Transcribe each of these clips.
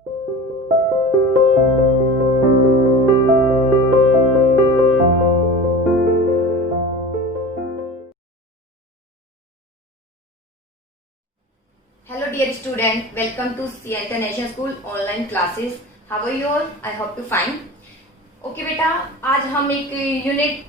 Hello dear student, welcome to CA International School online classes. How are you all? I hope you fine. Okay बेटा, आज हम एक unit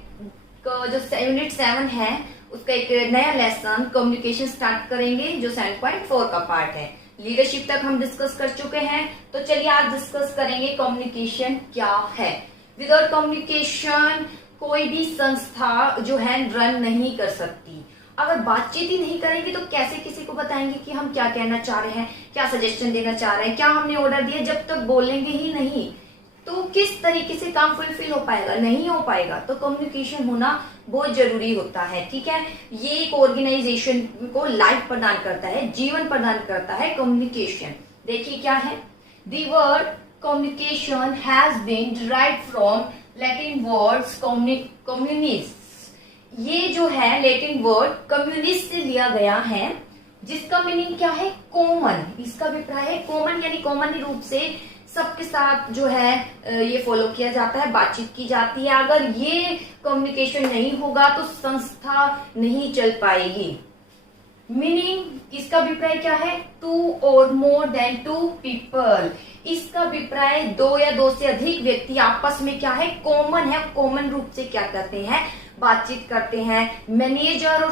जो unit 7 है उसका एक नया लेसन कम्युनिकेशन स्टार्ट करेंगे जो 7.4 का पार्ट है। लीडरशिप तक हम डिस्कस कर चुके हैं, तो चलिए आज डिस्कस करेंगे कम्युनिकेशन क्या है। विदाउट कम्युनिकेशन कोई भी संस्था जो है रन नहीं कर सकती। अगर बातचीत ही नहीं करेंगे तो कैसे किसी को बताएंगे कि हम क्या कहना चाह रहे हैं, क्या सजेशन देना चाह रहे हैं, क्या हमने ऑर्डर दिया। जब तक बोलेंगे ही नहीं तो किस तरीके से काम फुलफिल हो पाएगा, नहीं हो पाएगा। तो कम्युनिकेशन होना बहुत जरूरी होता है। ठीक है, ये एक ऑर्गेनाइजेशन को लाइफ प्रदान करता है, जीवन प्रदान करता है कम्युनिकेशन। देखिए क्या है, the word communication has been derived from Latin words communist. ये जो है लैटिन वर्ड कम्युनिस्ट से लिया गया है, जिसका मीनिंग क्या है, कॉमन। इसका अभिप्राय है कॉमन, यानी कॉमन रूप से सबके साथ जो है ये फॉलो किया जाता है, बातचीत की जाती है। अगर ये कम्युनिकेशन नहीं होगा तो संस्था नहीं चल पाएगी। मीनिंग इसका अभिप्राय क्या है, टू और मोर देन टू पीपल। इसका अभिप्राय दो या दो से अधिक व्यक्ति आपस में क्या है, कॉमन है। कॉमन रूप से क्या करते हैं, बातचीत करते हैं। मैनेजर और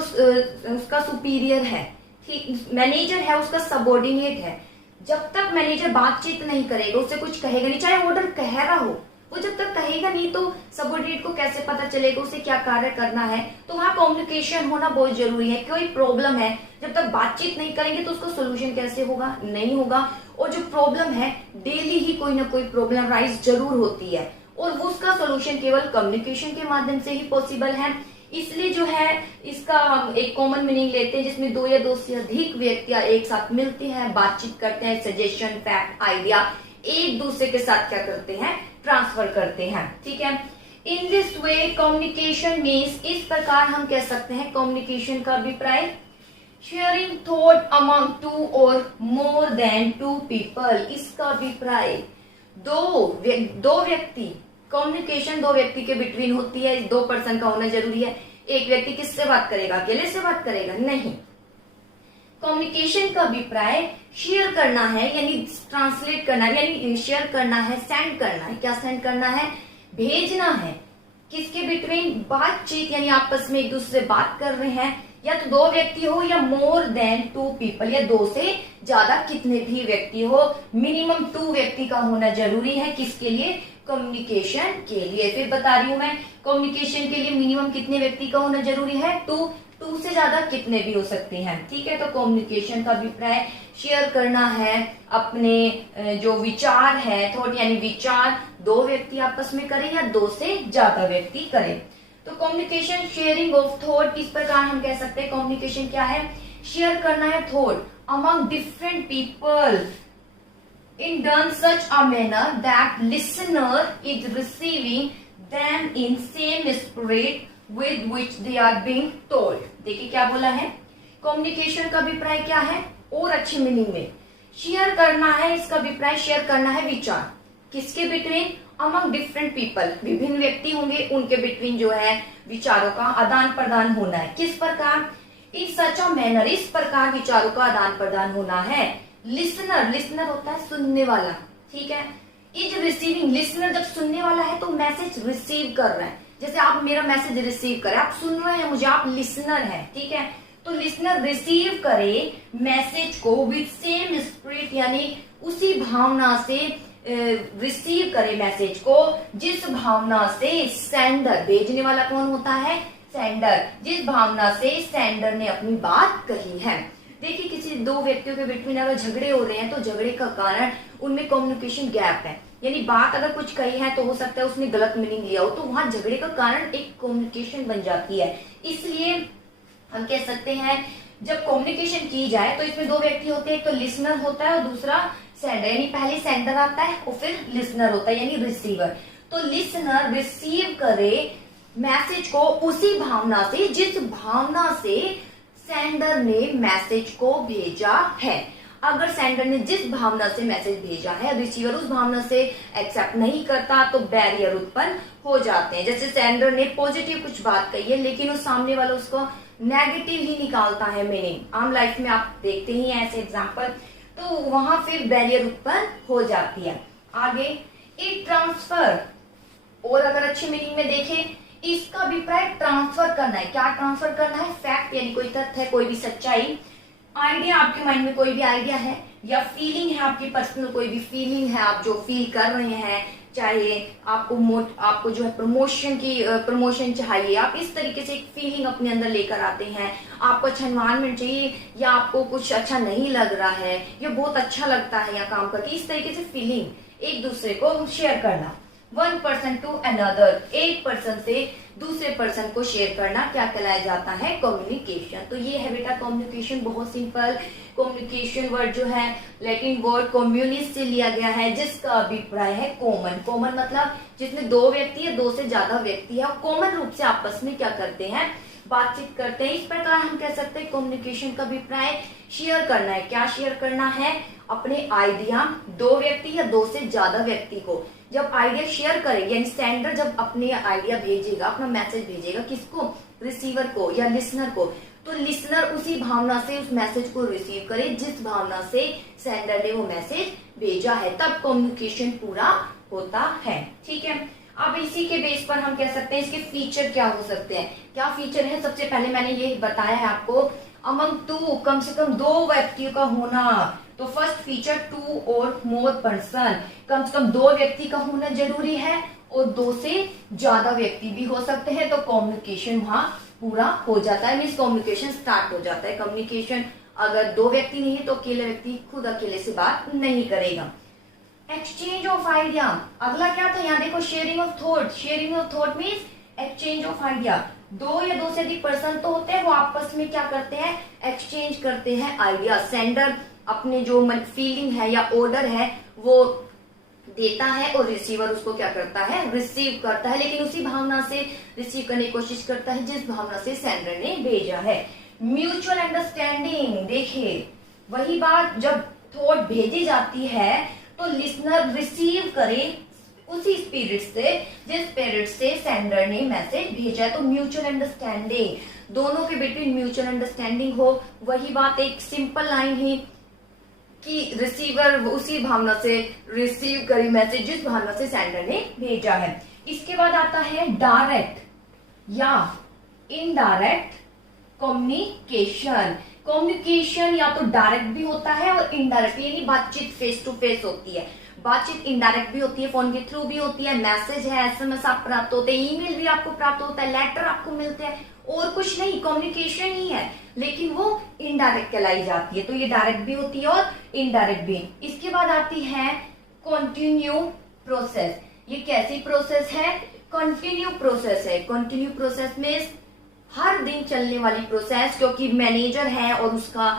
उसका सुपीरियर है, ठीक, मैनेजर है उसका सबऑर्डिनेट है। जब तक मैनेजर बातचीत नहीं करेगा, उससे कुछ कहेगा नहीं, चाहे ऑर्डर कह रहा हो, वो जब तक कहेगा नहीं तो सबऑर्डिनेट को कैसे पता चलेगा उसे क्या कार्य करना है। तो वहां कम्युनिकेशन होना बहुत जरूरी है। कोई प्रॉब्लम है, जब तक बातचीत नहीं करेंगे तो उसका सोल्यूशन कैसे होगा, नहीं होगा। और जो प्रॉब्लम है, डेली ही कोई ना कोई प्रॉब्लम राइज जरूर होती है, और उसका सोल्यूशन केवल कम्युनिकेशन के माध्यम से ही पॉसिबल है। इसलिए जो है इसका हम एक कॉमन मीनिंग लेते हैं, जिसमें दो या दो से अधिक व्यक्ति एक साथ मिलते हैं, बातचीत करते हैं, सजेशन, फैक्ट, आइडिया एक दूसरे के साथ क्या करते हैं, ट्रांसफर करते हैं। ठीक है, in this way communication means, इस प्रकार हम कह सकते हैं कम्युनिकेशन का अभिप्राय शेयरिंग थॉट अमंग टू और मोर देन टू पीपल। इसका अभिप्राय दो व्यक्ति, कम्युनिकेशन दो व्यक्ति के बिटवीन होती है, दो पर्सन का होना जरूरी है। एक व्यक्ति किससे बात करेगा, अकेले से बात करेगा, नहीं। कम्युनिकेशन का अभिप्राय शेयर करना है, यानी ट्रांसलेट करना है, यानी शेयर करना है, सेंड करना है। क्या सेंड करना है, भेजना है। किसके बिटवीन, बातचीत, यानी आपस में एक दूसरे से बात कर रहे हैं, या तो दो व्यक्ति हो या मोर देन टू पीपल, या दो से ज्यादा कितने भी व्यक्ति हो। मिनिमम 2 व्यक्ति का होना जरूरी है, किसके लिए, कम्युनिकेशन के लिए। फिर बता रही हूं मैं, कम्युनिकेशन के लिए मिनिमम कितने व्यक्ति का होना जरूरी है, 2 से ज्यादा कितने भी हो सकते हैं। ठीक है, तो कम्युनिकेशन का अभिप्राय शेयर करना है अपने जो विचार है, थॉट यानी विचार, दो व्यक्ति आपस में करें या दो से ज्यादा व्यक्ति करें। तो कम्युनिकेशन शेयरिंग ऑफ थॉट, इस प्रकार हम कह सकते हैं कम्युनिकेशन क्या है, शेयर करना है thought among different people in done such a manner that listener is receiving them in same spirit with which they are being told। देखिए क्या बोला है, कम्युनिकेशन का अभिप्राय क्या है, और अच्छी मीनिंग में शेयर करना है। इसका अभिप्राय शेयर करना है विचार, किसके बिटवीन, अमंग डिफरेंट पीपल, विभिन्न व्यक्ति होंगे, उनके बिटवीन जो है विचारों का आदान प्रदान होना है। किस प्रकार, इन सच अ मैनर, इस प्रकार विचारों का आदान प्रदान होना है। लिसनर होता है सुनने वाला, ठीक है। इज रिसीविंग, लिसनर जब सुनने वाला है तो मैसेज रिसीव कर रहा है। जैसे आप मेरा मैसेज रिसीव करें, आप सुन रहे हैं मुझे, आप लिसनर हैं, ठीक है। तो लिसनर रिसीव करे मैसेज को विद सेम स्पिरिट, यानी उसी भावना से रिसीव करे मैसेज को जिस भावना से सेंडर, भेजने वाला कौन होता है, सेंडर, जिस भावना से सेंडर ने अपनी बात कही है। देखिए किसी दो व्यक्तियों के बिटवीन अगर झगड़े हो रहे हैं तो झगड़े का कारण उनमें कम्युनिकेशन गैप है, यानी बात अगर कुछ कही है तो हो सकता है उसने गलत मीनिंग लिया हो, तो वहां झगड़े का कारण एक कम्युनिकेशन बन जाती है। इसलिए हम कह सकते हैं जब कम्युनिकेशन की जाए तो इसमें दो व्यक्ति होते हैं, एक तो लिसनर होता है और दूसरा सेंडर, यानी पहले सेंडर आता है और फिर लिसनर होता है यानी रिसीवर। तो लिसनर रिसीव करे मैसेज को उसी भावना से जिस भावना से सेंडर ने मैसेज को भेजा है। अगर सेंडर ने जिस भावना से मैसेज भेजा है रिसीवर उस भावना से एक्सेप्ट नहीं करता तो बैरियर उत्पन्न हो जाते हैं। जैसे सेंडर ने पॉजिटिव कुछ बात कही है लेकिन उस सामने वाला उसको नेगेटिव ही निकालता है मीनिंग, आम लाइफ में आप देखते ही हैं ऐसे एग्जाम्पल, तो वहां फिर बैरियर उत्पन्न हो जाती है। आगे एक ट्रांसफर, और अगर अच्छी मीनिंग में देखें इसका अभिप्राय ट्रांसफर करना है। क्या ट्रांसफर करना है? फैक्ट यानी कोई तथ्य है, कोई भी सच्चाई, आइडिया, आपके माइंड में कोई भी आइडिया है या फीलिंग है, आपकी पर्सनल कोई भी फीलिंग है, आप जो फील कर रहे हैं, चाहे आपको जो है प्रमोशन चाहिए, आप इस तरीके से एक फीलिंग अपने अंदर लेकर आते हैं, आपको अच्छा एनवायरनमेंट चाहिए या आपको कुछ अच्छा नहीं लग रहा है या बहुत अच्छा लगता है यहाँ काम करके, इस तरीके से फीलिंग एक दूसरे को शेयर करना। 1 पर्सन टू अनदर, एक पर्सन से दूसरे पर्सन को शेयर करना क्या कहलाया जाता है? कम्युनिकेशन। तो ये है बेटा कम्युनिकेशन, बहुत सिंपल। कम्युनिकेशन वर्ड जो है लैटिन वर्ड कम्युनिस से लिया गया है जिसका अभिप्राय है कॉमन। कॉमन मतलब जिसमें 2 व्यक्ति या 2 से ज्यादा व्यक्ति है और कॉमन रूप से आपस में क्या करते हैं? बातचीत करते हैं। इस प्रकार हम कह सकते हैं कम्युनिकेशन का अभिप्राय शेयर करना है। क्या शेयर करना है? अपने आइडिया 2 व्यक्ति या 2 से ज्यादा व्यक्ति को जब आइडिया शेयर करेंगे, यानी सेंडर जब अपने आइडिया भेजेगा, अपना मैसेज भेजेगा, किसको? रिसीवर को या लिसनर को, तो लिसनर उसी भावना से उस मैसेज को रिसीव करे जिस भावना से सेंडर ने वो मैसेज भेजा है, तब कम्युनिकेशन पूरा होता है। ठीक है, अब इसी के बेस पर हम कह सकते हैं इसके फीचर क्या हो सकते हैं। क्या फीचर है? सबसे पहले मैंने ये बताया है आपको, अमंग 2, कम से कम 2 व्यक्तियों का होना। तो फर्स्ट फीचर 2 और मोर पर्सन, कम से कम 2 व्यक्ति का होना जरूरी है और 2 से ज्यादा व्यक्ति भी हो सकते हैं, तो कम्युनिकेशन वहां पूरा हो जाता है, मीन्स कम्युनिकेशन स्टार्ट हो जाता है। कम्युनिकेशन अगर 2 व्यक्ति नहीं है तो अकेले व्यक्ति खुद अकेले से बात नहीं करेगा। एक्सचेंज ऑफ आइडिया, अगला क्या था? यहाँ देखो sharing of thought. Sharing of thought means exchange of idea. 2 या 2 से अधिक पर्सन तो होते हैं, वो आपस में क्या करते हैं? एक्सचेंज करते हैं आइडिया। सेंडर अपने जो फीलिंग है या ऑर्डर है वो देता है और रिसीवर उसको क्या करता है? रिसीव करता है, लेकिन उसी भावना से रिसीव करने की कोशिश करता है जिस भावना से सेंडर ने भेजा है। म्यूचुअल अंडरस्टैंडिंग, देखिए वही बात, जब थॉट भेजी जाती है तो लिसनर रिसीव करे उसी स्पिरिट से जिस स्पिरिट से सेंडर ने मैसेज भेजा है। तो म्यूचुअल अंडरस्टैंडिंग, दोनों के बिटवीन म्यूचुअल अंडरस्टैंडिंग हो, वही बात एक सिंपल लाइन ही कि रिसीवर उसी भावना से रिसीव करी मैसेज जिस भावना से सेंडर ने भेजा है। इसके बाद आता है डायरेक्ट या इनडायरेक्ट कम्युनिकेशन। कम्युनिकेशन या तो डायरेक्ट भी होता है और इनडायरेक्ट, यानी बातचीत फेस टू फेस होती है। बातचीत इनडायरेक्ट भी होती है, फोन के थ्रू भी होती है, मैसेज है, एसएमएस आप प्राप्त होते हैं, ईमेल भी आपको प्राप्त होता है, लेटर आपको मिलते हैं, और कुछ नहीं, कम्युनिकेशन ही है, लेकिन वो इनडायरेक्ट कहलाई जाती है। तो ये डायरेक्ट भी होती है और इनडायरेक्ट भी। इसके बाद आती है कंटिन्यू प्रोसेस। ये कैसी प्रोसेस है? कंटिन्यू प्रोसेस है। कंटिन्यू प्रोसेस में हर दिन चलने वाली प्रोसेस, क्योंकि मैनेजर है और उसका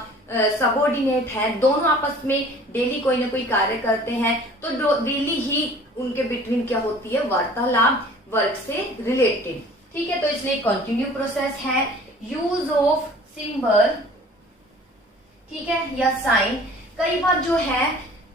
सबॉर्डिनेट है, दोनों आपस में डेली कोई ना कोई कार्य करते हैं, तो डेली ही उनके बिटवीन क्या होती है? वार्तालाप, वर्क से रिलेटेड। ठीक है, तो इसलिए कंटिन्यू प्रोसेस है। यूज ऑफ सिंबल, ठीक है, या साइन। कई बार जो है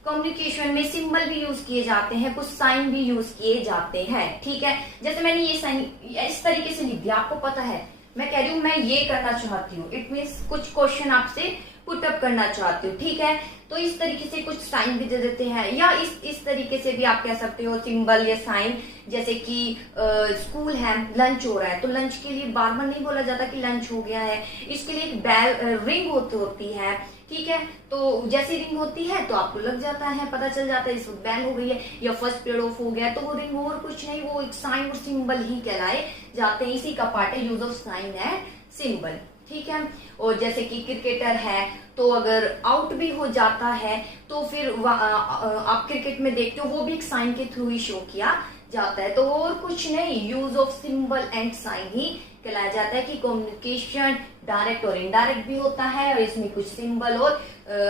कम्युनिकेशन में सिंबल भी यूज किए जाते हैं, कुछ साइन भी यूज किए जाते हैं। ठीक है, जैसे मैंने ये साइन इस तरीके से लिख दिया, आपको पता है मैं कह रही हूँ मैं ये करना चाहती हूँ, इट मीन्स कुछ क्वेश्चन आपसे पुट अप करना चाहती हूँ। ठीक है, तो इस तरीके से कुछ साइन भी दे देते हैं, या इस तरीके से भी आप कह सकते हो सिंबल या साइन। जैसे कि स्कूल है, लंच हो रहा है, तो लंच के लिए बार बार नहीं बोला जाता कि लंच हो गया है, इसके लिए एक बेल रिंग होती है। ठीक है, तो जैसी रिंग होती है तो आपको लग जाता है, पता चल जाता है इस बेल हो गई है, या फर्स्ट पीरियड ऑफ हो गया, तो वो रिंग और कुछ नहीं, वो एक साइन और सिंबल ही कहलाए जाते हैं। इसी का पार्ट है यूज ऑफ साइन है सिंबल। ठीक है, और जैसे कि क्रिकेटर है तो अगर आउट भी हो जाता है तो फिर आप क्रिकेट में देखते हो वो भी एक साइन के थ्रू ही शो किया जाता है। तो और कुछ नहीं, use of symbol and sign ही कहलाया जाता है कि कम्युनिकेशन डायरेक्ट और इनडायरेक्ट भी होता है, और इसमें कुछ सिंबल और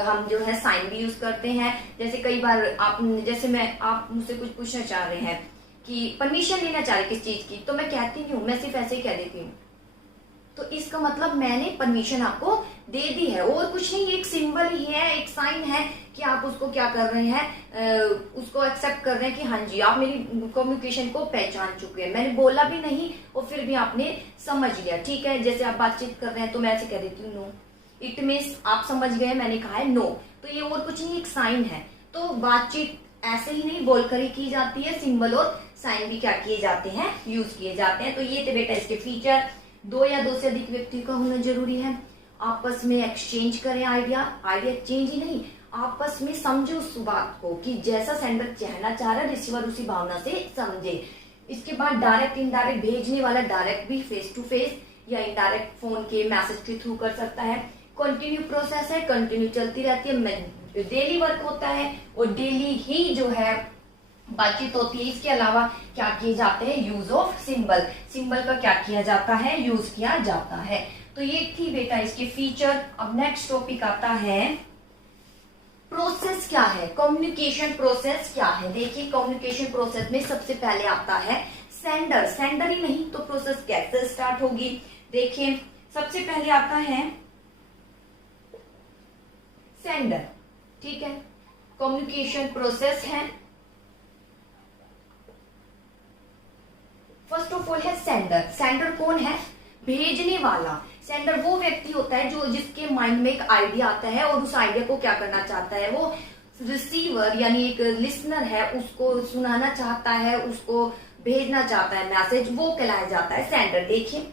हम जो है साइन भी यूज करते हैं। जैसे कई बार आप मुझसे कुछ पूछना चाह रहे हैं कि परमिशन लेना चाह रहे किस चीज की, तो मैं कहती नहीं हूँ, मैं सिर्फ ऐसे ही कह देती हूँ तो इसका मतलब मैंने परमिशन आपको दे दी है, और कुछ नहीं, एक सिंबल ही है, एक साइन है कि आप उसको क्या कर रहे हैं, उसको एक्सेप्ट कर रहे हैं कि हाँ जी आप मेरी कम्युनिकेशन को पहचान चुके हैं। मैंने बोला भी नहीं और फिर भी आपने समझ लिया, ठीक है। जैसे आप बातचीत कर रहे हैं तो मैं ऐसे कह देती हूँ नो, इट मीन्स आप समझ गए मैंने कहा है नो। तो ये और कुछ नहीं, एक साइन है। तो बातचीत ऐसे ही नहीं बोलकर ही की जाती है, सिंबल और साइन भी क्या किए जाते हैं, यूज किए जाते हैं। तो ये थे बेटा इसके फीचर। दो या दो से अधिक व्यक्ति का होना जरूरी है, आपस में एक्सचेंज करें आइडिया एक्सचेंज ही नहीं, आपस में समझे उस बात को कि जैसा सेंडर कहना चाह रहा है रिसीवर उसी भावना से समझे। इसके बाद डायरेक्ट इनडायरेक्ट, भेजने वाला डायरेक्ट भी फेस टू फेस या इनडायरेक्ट फोन के मैसेज के थ्रू कर सकता है। कंटिन्यू प्रोसेस है, कंटिन्यू चलती रहती है, डेली वर्क होता है और डेली ही जो है बातचीत होती है। इसके अलावा क्या किए जाते हैं, यूज ऑफ सिंबल, सिंबल का क्या किया जाता है, यूज किया जाता है। तो ये थी बेटा इसके फीचर। अब नेक्स्ट टॉपिक आता है प्रोसेस क्या है, कम्युनिकेशन प्रोसेस क्या है। देखिए कम्युनिकेशन प्रोसेस में सबसे पहले आता है सेंडर, सेंडर ही नहीं तो प्रोसेस कैसे स्टार्ट होगी। देखिए सबसे पहले आता है सेंडर, ठीक है, कम्युनिकेशन प्रोसेस है। फर्स्ट ऑफ ऑल है सेंडर। सेंडर कौन है, भेजने वाला। सेंडर वो व्यक्ति होता है जो जिसके माइंड में एक आइडिया आता है और उस आइडिया को क्या करना चाहता है, वो रिसीवर यानी एक लिसनर है उसको सुनाना चाहता है, उसको भेजना चाहता है मैसेज, वो कहलाया जाता है सेंडर। देखिए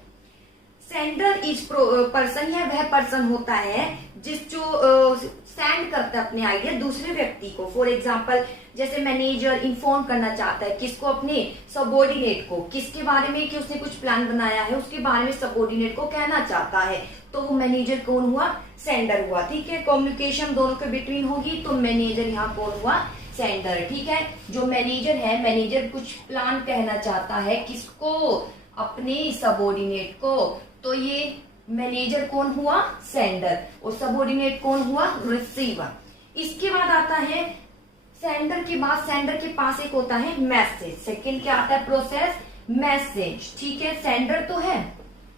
सेंडर इज पर्सन है, वह पर्सन होता है जिस जो सेंड करता है अपने आइडिया दूसरे व्यक्ति को। फॉर एग्जाम्पल जैसे मैनेजर इन्फॉर्म करना चाहता है किसको, अपने सबॉर्डिनेट को, किसके बारे में कि उसने कुछ प्लान बनाया है उसके बारे में सबॉर्डिनेट को कहना चाहता है, तो वो मैनेजर कौन हुआ, सेंडर हुआ। ठीक है, कम्युनिकेशन दोनों के बिटवीन होगी तो मैनेजर यहाँ कौन हुआ, सेंडर। ठीक है, जो मैनेजर है, मैनेजर कुछ प्लान कहना चाहता है किसको, अपने सबॉर्डिनेट को, तो ये मैनेजर कौन हुआ, सेंडर, और सबऑर्डिनेट कौन हुआ, रिसीवर। इसके बाद आता है सेंडर के बाद सेंडर के पास एक होता है मैसेज। सेकंड क्या आता है, प्रोसेस मैसेज। ठीक है, सेंडर तो है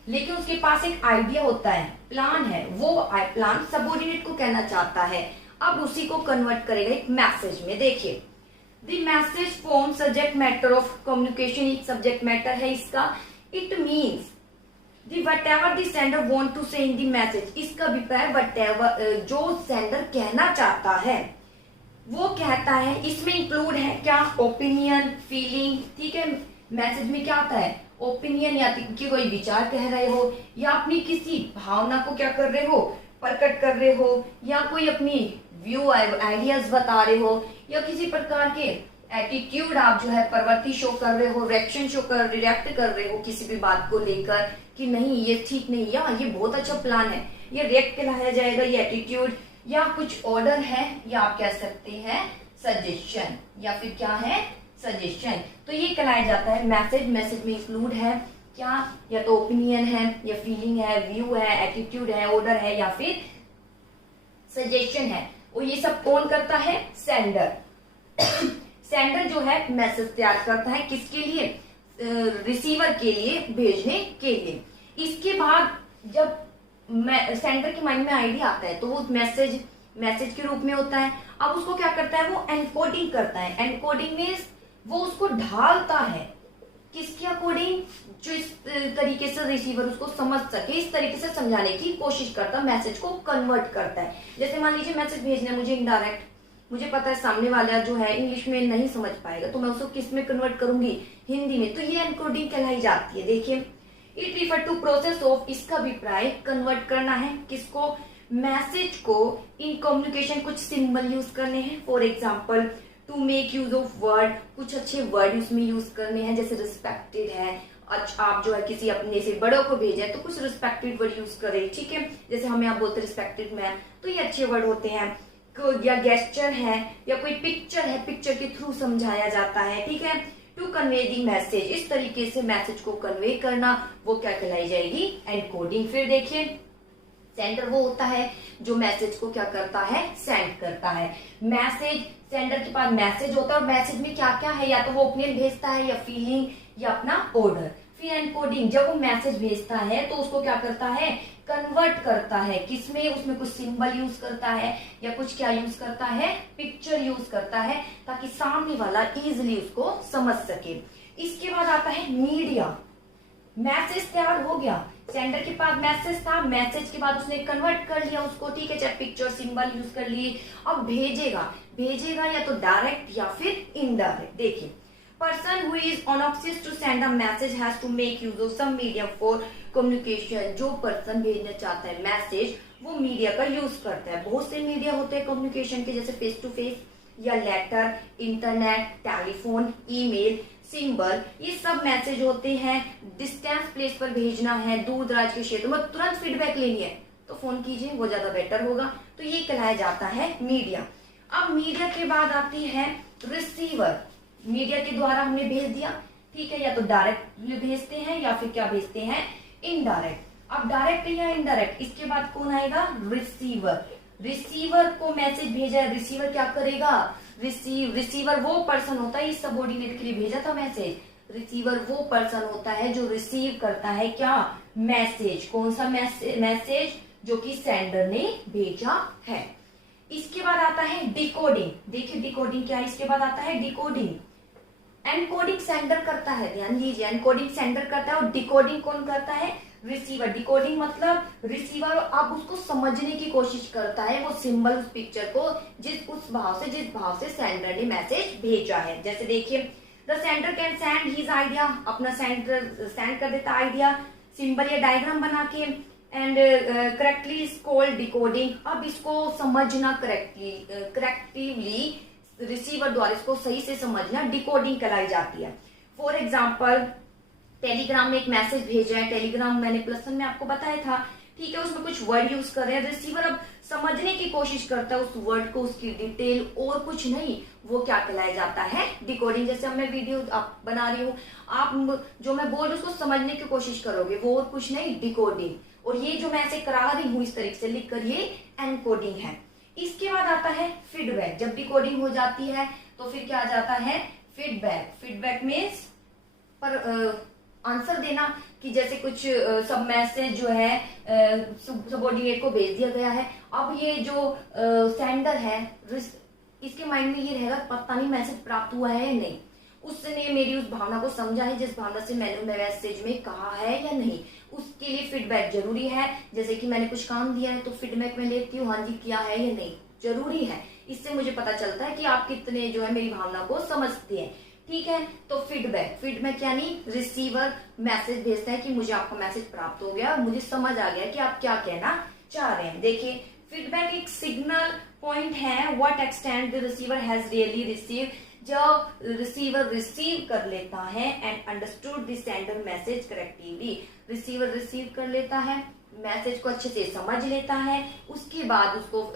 लेकिन उसके पास एक आइडिया होता है, प्लान है, वो प्लान सबऑर्डिनेट को कहना चाहता है, अब उसी को कन्वर्ट करेगा एक मैसेज में। देखिए the message form subject matter of communication, एक सब्जेक्ट मैटर है इसका। It means whatever the sender want to say in the message, इसका अभिप्राय whatever जो सेंडर कहना चाहता है वो कहता है। इसमें इंक्लूड है क्या, ओपिनियन, फीलिंग। ठीक है, मैसेज में क्या आता है, ओपिनियन या कि कोई विचार कह रहे हो या अपनी किसी भावना को क्या कर रहे हो, प्रकट कर रहे हो, या कोई अपनी व्यू आइडियाज बता रहे हो, या किसी प्रकार के एटीट्यूड आप जो है प्रवृत्ति शो कर रहे हो, रिएक्शन शो कर, रिएक्ट कर रहे हो किसी भी बात को लेकर कि नहीं ये ठीक नहीं, या ये बहुत अच्छा प्लान है, ये रिएक्ट कहलाया जाएगा, ये एटीट्यूड, या कुछ ऑर्डर है, या आप कह सकते हैं सजेशन, या फिर क्या है, सजेशन। तो ये कहलाया जाता है मैसेज। मैसेज में इंक्लूड है क्या, या तो ओपिनियन है, या फीलिंग है, व्यू है, एटीट्यूड है, ऑर्डर है, या फिर सजेशन है। और ये सब कौन करता है, सेंडर। सेंडर जो है मैसेज तैयार करता है किसके लिए, रिसीवर के लिए, भेजने के लिए। इसके बाद जब सेंडर के माइंड में आइडिया आता है तो वो मैसेज के रूप में होता है। अब उसको क्या करता है, वो एनकोडिंग करता है। एनकोडिंग मीन्स वो उसको ढालता है किसके अकॉर्डिंग, जो इस तरीके से रिसीवर उसको समझ सके, इस तरीके से समझाने की कोशिश करता है, मैसेज को कन्वर्ट करता है। जैसे मान लीजिए मैसेज भेजना है मुझे इनडायरेक्ट, मुझे पता है सामने वाला जो है इंग्लिश में नहीं समझ पाएगा तो मैं उसको किस में कन्वर्ट करूंगी, हिंदी में, तो ये एनकोडिंग कहलाई जाती है। देखिए it refer to process of, इसका अभिप्राय कन्वर्ट करना है किसको, मैसेज को। इन कम्युनिकेशन कुछ सिंबल यूज करने हैं, for example to make use of word, कुछ अच्छे वर्ड उसमें यूज करने हैं, जैसे रिस्पेक्टेड है, अच्छा आप जो है किसी अपने से बड़ों को भेजे तो कुछ रिस्पेक्टेड वर्ड यूज करें। ठीक है, जैसे हमें आप बोलते रिस्पेक्टेड मैम, तो ये अच्छे वर्ड होते हैं। या गेस्चर है, या कोई पिक्चर है, पिक्चर के थ्रू समझाया जाता है। ठीक है, टू कन्वे दी मैसेज, इस तरीके से मैसेज को कन्वे करना, वो क्या कहलाई जाएगी, एनकोडिंग। फिर देखिए सेंडर वो होता है जो मैसेज को क्या करता है, सेंड करता है। मैसेज, सेंडर के पास मैसेज होता है और मैसेज में क्या क्या है, या तो वो ओपिनियन भेजता है, या फीलिंग, या अपना ऑर्डर। फिर एनकोडिंग, जब वो मैसेज भेजता है तो उसको क्या करता है, कन्वर्ट करता है किसमें, उसमें कुछ सिंबल यूज करता है या कुछ क्या यूज करता है, पिक्चर यूज करता है, ताकि सामने वाला इजिली उसको समझ सके। इसके बाद आता है मीडिया। मैसेज तैयार हो गया, सेंडर के पास मैसेज था, मैसेज के बाद उसने कन्वर्ट कर लिया उसको, ठीक है, चाहे पिक्चर सिंबल यूज कर लिए। अब भेजेगा या तो डायरेक्ट या फिर इनडायरेक्ट। देखिए, person who is anxious to send a message has to make use of some medium for communication। जो पर्सन भेजना चाहता है मैसेज, वो मीडिया का यूज करता है। बहुत से मीडिया होते हैं कम्युनिकेशन के, जैसे फेस टू फेस या letter, internet, telephone, email, symbol, ये सब मैसेज होते हैं। डिस्टेंस प्लेस पर भेजना है, दूर दराज के क्षेत्र में तुरंत फीडबैक लेनी है तो फोन कीजिए, वो ज्यादा बेटर होगा। तो ये कहलाया जाता है मीडिया। अब मीडिया के बाद आती है रिसीवर। मीडिया के द्वारा हमने भेज दिया, ठीक है, या तो डायरेक्ट भेजते हैं या फिर क्या भेजते हैं, इनडायरेक्ट। अब डायरेक्ट या इनडायरेक्ट, इसके बाद कौन आएगा, रिसीवर। रिसीवर को मैसेज भेजा है, रिसीवर क्या करेगा, रिसीवर वो पर्सन होता है, इस सबऑर्डिनेट के लिए भेजा था मैसेज। रिसीवर वो पर्सन होता है जो रिसीव करता है क्या, मैसेज। कौन सा मैसेज, जो कि सेंडर ने भेजा है। इसके बाद आता है डिकोडिंग। देखिए डिकोडिंग क्या है, इसके बाद आता है डिकोडिंग। एनकोडिंग सेंडर करता है, ध्यान दीजिए, एनकोडिंग सेंडर करता है और डिकोडिंग कौन करता है, रिसीवर। डिकोडिंग मतलब रिसीवर अब उसको समझने की कोशिश करता है, वो सिंबल, उस पिक्चर को जिस भाव से सेंडर ने मैसेज भेजा है। जैसे देखिए, the sender can send his idea, अपना सेंड कर देता आइडिया सिंबल या डायग्राम बना के, and correctly is called decoding. अब इसको समझना करेक्टिवली रिसीवर द्वारा इसको सही से समझना डिकोडिंग कहलाई जाती है। फॉर एग्जाम्पल, टेलीग्राम में एक मैसेज भेजा है, टेलीग्राम मैंने प्लस वन में आपको बताया था, ठीक है, उसमें कुछ वर्ड यूज कर रहे हैं, रिसीवर अब समझने की कोशिश करता है उस वर्ड को, उसकी डिटेल, और कुछ नहीं, वो क्या कहलाया जाता है, डिकोडिंग। जैसे अब मैं वीडियो बना रही हूँ, आप जो मैं बोल रही हूँ उसको समझने की कोशिश करोगे, वो और कुछ नहीं, डिकोडिंग। और ये जो मैं ऐसे करा रही हूँ इस तरीके से लिख कर, ये एनकोडिंग है। इसके बाद आता है फीडबैक। जब डिकोडिंग हो जाती है तो फिर क्या आ जाता है, फीडबैक। फीडबैक मीन्स पर आंसर देना, कि जैसे कुछ सब मैसेज जो है सबऑर्डिनेट को भेज दिया गया है। अब ये जो सेंडर है, इसके माइंड में ये रहेगा, पता नहीं मैसेज प्राप्त हुआ है या नहीं, उसने मेरी उस भावना को समझा है जिस भावना से मैंने मैसेज में कहा है या नहीं। उसके लिए फीडबैक जरूरी है। जैसे कि मैंने कुछ काम दिया है तो फीडबैक में लेती हूँ, हाँ जी किया है या नहीं, जरूरी है। इससे मुझे पता चलता है कि आप कितने जो है मेरी भावना को समझते हैं, ठीक है। तो फीडबैक यानी रिसीवर मैसेज भेजता है कि मुझे आपका मैसेज प्राप्त हो गया, मुझे समझ आ गया कि आप क्या कहना चाह रहे हैं। देखिए, फीडबैक एक सिग्नल पॉइंट है, what extent the receiver has really receive. जब रिसीवर रिसीव कर लेता है and understood the sender message correctly, receiver receive कर लेता है, मैसेज को अच्छे से समझ लेता है, उसके बाद उसको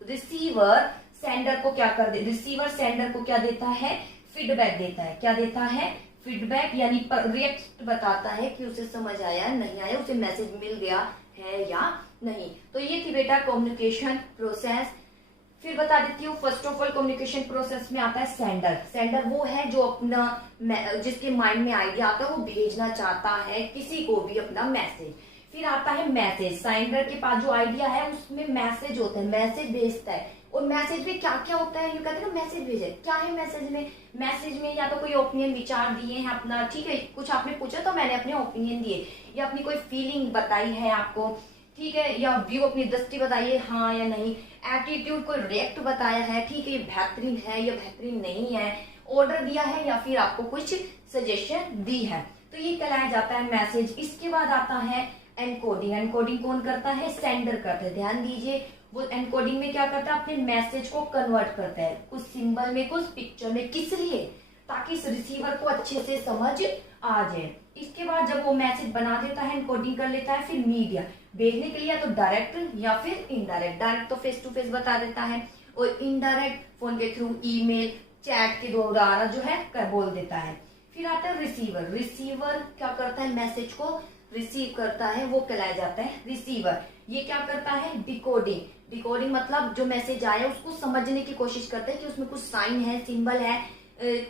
रिसीवर सेंडर को क्या कर दे, रिसीवर सेंडर को क्या देता है, फीडबैक देता है। क्या देता है, फीडबैक, यानी रिएक्ट बताता है कि उसे समझ आया नहीं आया, उसे मैसेज मिल गया है या नहीं। तो ये थी बेटा कम्युनिकेशन प्रोसेस। फिर बता देती हूँ, first of all communication process में आता है सेंडर। सेंडर वो है जो अपना, जिसके माइंड में आइडिया आता है, वो भेजना चाहता है किसी को भी अपना मैसेज। फिर आता है मैसेज। सेंडर के पास जो आइडिया है उसमें मैसेज होता है, मैसेज भेजता है। और मैसेज में क्या क्या होता है, ये कहते हैं ना मैसेज भेजे, क्या है मैसेज में, मैसेज में या तो कोई ओपिनियन विचार दिए हैं अपना, ठीक है, कुछ आपने पूछा तो मैंने अपने ओपिनियन दिए, या अपनी कोई फीलिंग बताई है आपको, ठीक है, या व्यू, अपनी दृष्टि बताइए हाँ या नहीं, एटीट्यूड को रिएक्ट बताया है, ठीक है, ये बेहतरीन है या बेहतरीन नहीं है, ऑर्डर दिया है या फिर आपको कुछ सजेशन दी है, तो ये कहलाया जाता है मैसेज। इसके बाद आता है एनकोडिंग। एनकोडिंग कौन करता है, सेंडर करता है। ध्यान दीजिए, वो एनकोडिंग में क्या करता है, अपने मैसेज को कन्वर्ट करता है, कुछ सिंबल में, कुछ पिक्चर में, किस लिए, ताकि इस रिसीवर को अच्छे से समझ आ जाए। इसके बाद जब वो मैसेज बना देता है, एनकोडिंग कर लेता है, फिर मीडिया भेजने के लिए या तो डायरेक्ट या फिर इनडायरेक्ट। डायरेक्ट तो फेस टू फेस बता देता है, और इनडायरेक्ट फोन के थ्रू, ईमेल, चैट के द्वारा जो है कर बोल देता है। फिर आता है रिसीवर। रिसीवर क्या करता है, मैसेज को रिसीव करता है, वो कहलाया जाता है रिसीवर। ये क्या करता है, डिकोडिंग। डिकोडिंग मतलब जो मैसेज आया उसको समझने की कोशिश करता है कि उसमें कुछ साइन है, सिंबल है,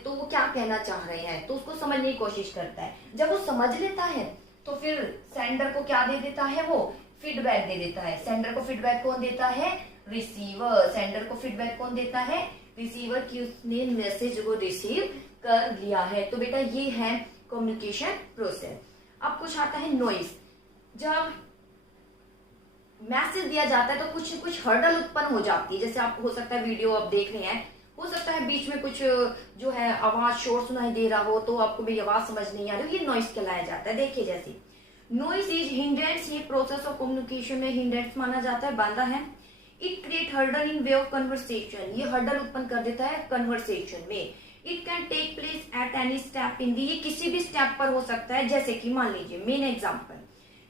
तो वो क्या कहना चाह रहे हैं, तो उसको समझने की कोशिश करता है। जब वो समझ लेता है तो फिर सेंडर को क्या दे देता है, वो फीडबैक दे देता है। सेंडर को फीडबैक कौन देता है, रिसीवर। सेंडर को फीडबैक कौन देता है, रिसीवर, की उसने मैसेज को रिसीव कर लिया है। तो बेटा ये है कम्युनिकेशन प्रोसेस। अब कुछ आता है नॉइस। जब मैसेज दिया जाता है तो कुछ कुछ हर्डल उत्पन्न हो जाती है। जैसे आप हो सकता है वीडियो आप देख रहे हैं, हो सकता है बीच में कुछ जो है आवाज शोर सुनाई दे रहा हो, तो आपको मेरी आवाज समझ नहीं आ रही, ये नॉइस कहलाया जाता है। देखिए जैसे नॉइस इज हिंड्रेंस, ये प्रोसेस ऑफ कम्युनिकेशन में हिंड्रेंस माना जाता है, बाधा है। It create hurdle in way of conversation, ये हर्डल उत्पन्न कर देता है कन्वर्सेशन में। It can take place at any step in the, ये किसी भी स्टेप पर हो सकता है। जैसे कि मान लीजिए main example,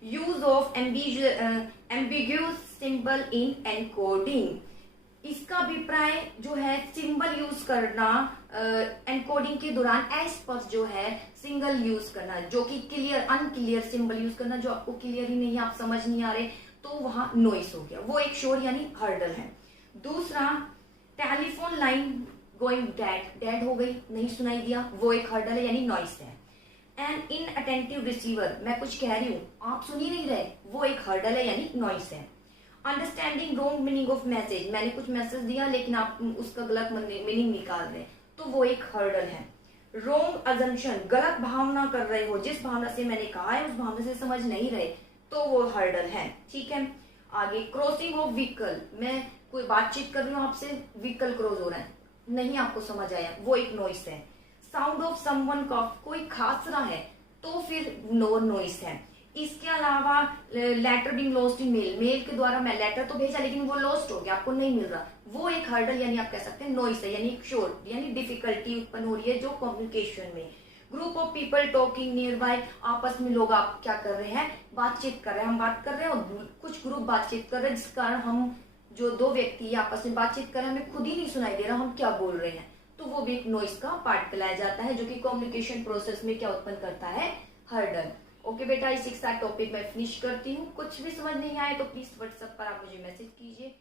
use of ambiguous symbol in encoding. इसका अभिप्राय जो है सिंबल यूज करना एनकोडिंग के दौरान, अस्पष्ट जो है सिंगल यूज करना, जो कि क्लियर अनक्लियर सिंबल यूज करना जो आपको क्लियर ही नहीं है, आप समझ नहीं आ रहे, तो वहां नॉइस हो गया, वो एक शोर यानी हर्डल है। दूसरा, telephone line going dead, dead हो गई, नहीं सुनाई दिया, वो एक हर्डल है यानी नॉइस है। एंड इन अटेंटिव रिसीवर, मैं कुछ कह रही हूं आप सुन ही नहीं रहे, वो एक हर्डल है यानी नॉइस है। Understanding wrong meaning of message, मैंने कुछ मैसेज दिया लेकिन आप उसका गलत मीनिंग निकाल रहे हैं, तो वो एक हर्डल है। रॉन्ग अजम्पशन, गलत भावना कर रहे हो, जिस भावना से मैंने कहा है उस भावना से समझ नहीं रहे, तो वो हर्डल है। ठीक है, आगे क्रॉसिंग ऑफ व्हीकल, मैं कोई बातचीत कर रही हूँ आपसे, व्हीकल क्रॉस हो रहा है, नहीं आपको समझ आया, वो एक नॉइस है। साउंड ऑफ समवन कॉफ, कोई खांस रहा है, तो फिर नो नॉइस है। इसके अलावा letter being lost in mail, mail के द्वारा मैं लेटर तो भेजा लेकिन वो लॉस्ट हो गया, आपको नहीं मिल रहा, वो एक हर्डल यानी आप कह सकते हैं नॉइस है, यानी एक शोर यानी डिफिकल्टी उत्पन्न हो रही है जो कम्युनिकेशन में। Group of people talking near by, आपस में लोग आप क्या कर रहे हैं, बातचीत कर रहे हैं, हम बात कर रहे हैं और कुछ ग्रुप बातचीत कर रहे हैं, जिस कारण हम जो दो व्यक्ति आपस में बातचीत कर रहे हैं, हमें खुद ही नहीं सुनाई दे रहा हम क्या बोल रहे हैं, तो वो भी एक नॉइस का पार्ट कहलाया जाता है, जो कि कम्युनिकेशन प्रोसेस में क्या उत्पन्न करता है, हर्डल। ओके बेटा, इसी के साथ टॉपिक मैं फिनिश करती हूँ। कुछ भी समझ नहीं आए तो प्लीज व्हाट्सएप पर आप मुझे मैसेज कीजिए।